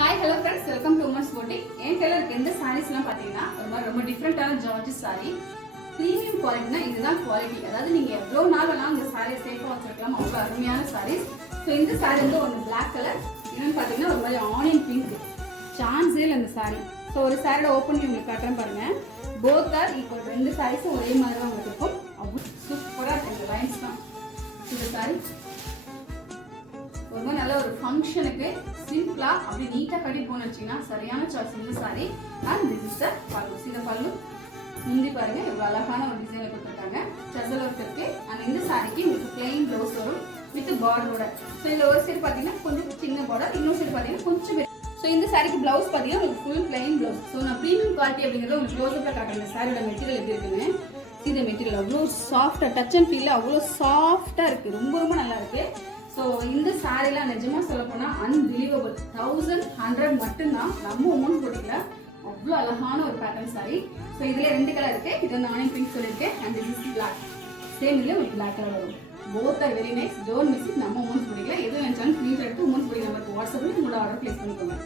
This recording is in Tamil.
Hi, hello friends, welcome to Women's Boutique. என் கையில இருக்க இந்த சாரீஸ்லாம் பார்த்தீங்கன்னா ஒரு மாதிரி ரொம்ப டிஃப்ரெண்டான ஜார்ஜஸ் சாரி. ப்ரீமியம் குவாலிட்டினா இதுதான் குவாலிட்டி. அதாவது நீங்க எவ்வளோ நாள் வேணாலும் இந்த சாரியை சேஃபாக வச்சிருக்கலாம். அவ்வளோ அருமையான சாரீஸ். ஸோ இந்த சாரி வந்து ஒன்று பிளாக் கலர், இன்னொன்று பார்த்தீங்கன்னா ஒரு மாதிரி ஆனியன் பிங்க். சான்ஸே இல்லை இந்த சாரி. ஸோ ஒரு சாரியோட ஓப்பன் உங்களுக்கு காட்டுறேன் பாருங்க. Both are equal. ரெண்டு சாரீஸும் ஒரே மாதிரி தான் உங்களுக்கு இருக்கும். அவ்வளோ சூப்பராக இருக்கும் இந்த லைன்ஸ் தான். இந்த சாரி ரொம்ப நல்ல ஒரு ஃபங்க்ஷனுக்கு சிம்பிளா அப்படி நீட்டா கட்டி போன வச்சீங்கன்னா சரியான சாய்ஸ் இந்த sorry. And this is the பல்லு. இந்த பல்லு முந்தி பாருங்க இவ்வளவு அழகான ஒரு டிசைன்ல கொடுத்துருக்காங்க. சசல் ஒர்க் இருக்கு. அண்ட் இந்த சாரிக்கு உங்களுக்கு பிளைன் ப்ளவுஸ் வரும் வித் பார்டரோட. ஸோ இதுல ஒரு சைடு பாத்தீங்கன்னா கொஞ்சம் சின்ன பார்டர், இன்னொரு சைடு பாத்தீங்கன்னா கொஞ்சம். ஸோ இந்த சாரிக்கு பிளவுஸ் பாத்தீங்கன்னா உங்களுக்கு ஃபுல் பிளைன் பிளவுஸ். ஸோ நான் ப்ரீமியம் குவாலிட்டி அப்படிங்கிறது உங்களுக்கு க்ளோஸ்அப்ல காட்டுறேன். இந்த சாரியோட மெட்டீரியல் எப்படி இருக்குன்னு. இந்த மெட்டீரியல் அவ்வளோ சாஃப்டா, டச் அண்ட் ஃபீல் அவ்வளோ சாஃப்டா இருக்கு. ரொம்ப ரொம்ப நல்லா இருக்கு. ஸோ இந்த சாரீலாம் நிஜமாக சொல்ல போனால் அன்பிலீவபிள். 1100 மட்டும்தான் நம்ம உமன்ஸ் போட்டிக்கல. அவ்வளோ அழகான ஒரு பேட்டர்ன் சாரி. ஸோ இதில் ரெண்டு கலர் இருக்கு. இது வந்து ஆனியன் பிங்க் சொல்லியிருக்கேன். And this is black. Same இல்லை ஒரு பிளாக் கலர் வரும். Both are very nice. Don't miss it. நம்ம உமன்ஸ் போட்டிக்கல. எதுவும் நினச்சாலும் ஸ்க்ரீன்ஷாட் எடுத்து உமன்ஸ் போட்டிக்க நம்பருக்கு வாட்ஸ்அப்பில் உங்களோட ஆர்டர் பிளேஸ் பண்ணிக்கோங்க.